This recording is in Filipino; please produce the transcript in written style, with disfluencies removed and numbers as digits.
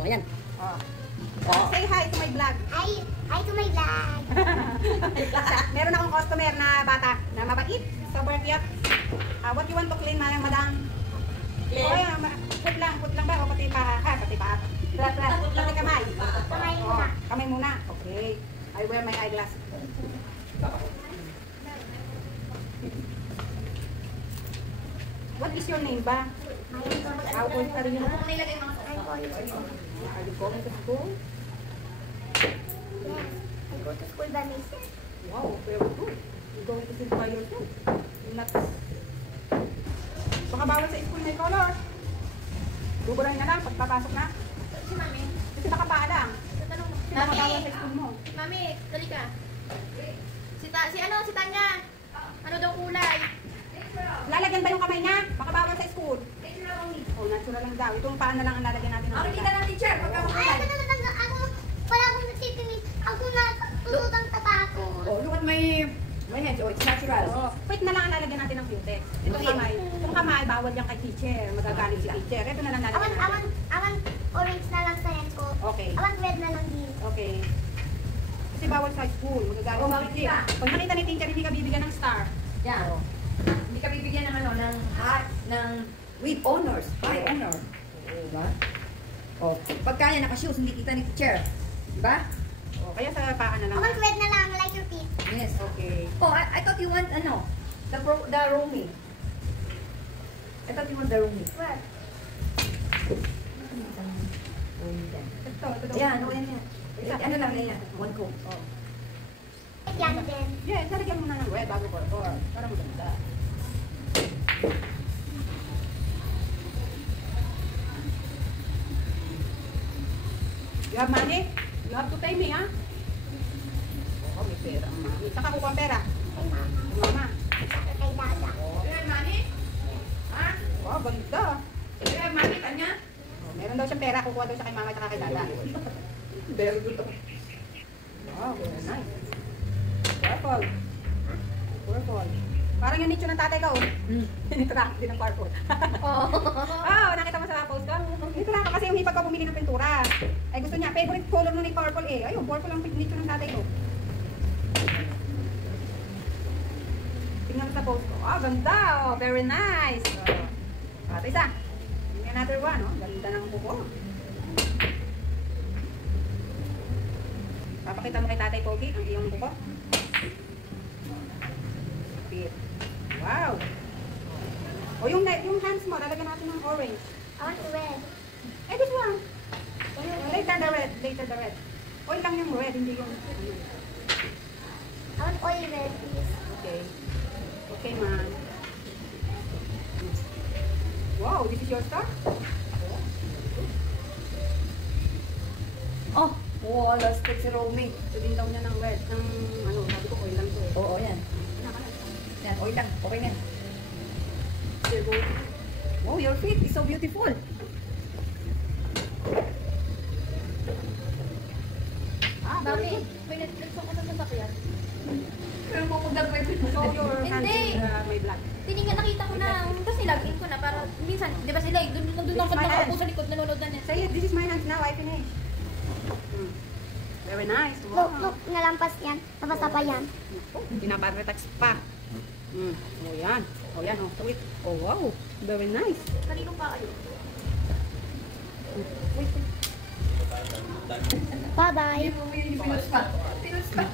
O, ayan. Oh. Say hi to my vlog. Hi to my vlog. Meron akong customer na bata na mabait. Super cute. What you want to clean, madam? Clean? Oh, yeah, put lang ba? O pati pa, pati pa. Pati kamay. Kamay Oh, muna. kamay muna. Okay. I wear my eyeglass. What is your name ba? How old are you? I'm going to school. Are you going to school? Yes. I go to school by myself. Wow, very good. You're going to school by yourself. You're not... Baka bawal sa school may color. Gugulan na lang pagpapasok na. Si Mami. Kasi nakapaa lang. Tatanong mo. Kasi nakabawal sa school mo. Mami, dali ka. Si Tanya. Ano daw kulay? Lalagyan ba yung kamay niya? Baka bawal sa school. Oh, natural lang daw. Itong paa na lang ang lalagyan natin. Ako kita ng teacher. Ay, ako wala akong nagtitinis. Ako na tututang tapa ako. Oh, look at my hands. Oh, it's natural. Oh, wait na lang ang lalagyan natin ng cutex. Itong kamay, bawal yan kay teacher. Magagalit si teacher. Ito na lang lalagyan natin. Awan orange na lang sa hand ko. Okay. Awan red na lang din. Okay. Kasi bawal sa school. Magagalit si teacher. Pag nakita ni teacher, hindi ka bibigyan ng star. Yan. Hindi ka bibigyan ng ano, ng heart, with honors. High honor. Diba? Oh, pagka yan naka-shoes, hindi kita ni teacher. Diba? Oh, kaya sa paa na lang. Awan red na lang like your feet. Yes. Okay. Oh, I thought you want, ano, the roomie. I thought you want the roomie. Where? Ito daw. Yan, ano yan yan. Ano lang yan, one coat. Oh. Yan din. Yes, lalagyan mo na ng red bago color. Para maganda. You have money? You have to pay me, ha? Oh, may pera ang mami. Saan ka kukuha ang pera? Kay mama. Kay mama. Kay dada. You have money? Ha? Oh, ganda. You have money, Tanya? Oh, meron daw siyang pera. Kukuha daw siya kay mama at kay dada. Very good. Wow, very nice. Purple. Purple. Parang yung nicho ng tatay ko. Ito na, din ang purple. Oh, nakita mo sa post ko? Ito na, kasi yung hipag ko bumili ng pintura. Ay gusto niya, favorite color nun ni purple eh. Ayun, purple ang nicho ng tatay ko. Tingnan mo sa post ko. Oh, ganda. Oh, very nice. Oh. At isa. Another one, oh. Ganda ng buko. Papakita mo kay Tatay Pogi ang iyong buko. Wow! O yung hands mo, lalagyan natin ng orange. Awan red. Eh, this one. Later the red. Later the red. Oil lang yung red, hindi yung... Awan oil red, please. Okay. Okay, man. Wow, this is your star? Oh, wow, last pick si Romy. Ito din daw niya ng red. Ng ano, sabi ko oil lang to eh. Oo, yan. Yan, oil lang. Okay na yan. Wow, your feet is so beautiful. Ah, very Mami, good. may Netflix ako sa sasakyan. Pero mo kung dagpay ko. So your hands Hindi. is may black. Tinignan, nakita ko na. Tapos nilagin ko na para minsan, di ba sila, doon This ako is my nakaupo hand. sa likod, nanonood na Netflix. Say it, this is my hands now, I finish. Very nice. Look, Wow. look, nalampas yan. Nabasa pa yan. Oh, pinaparetax pa. Oh, yan. Oh, yan. Oh, wait. Oh, wow. Very nice. Kanino pa kayo? Wait. Bye-bye. Pinuts pa. Pinuts pa.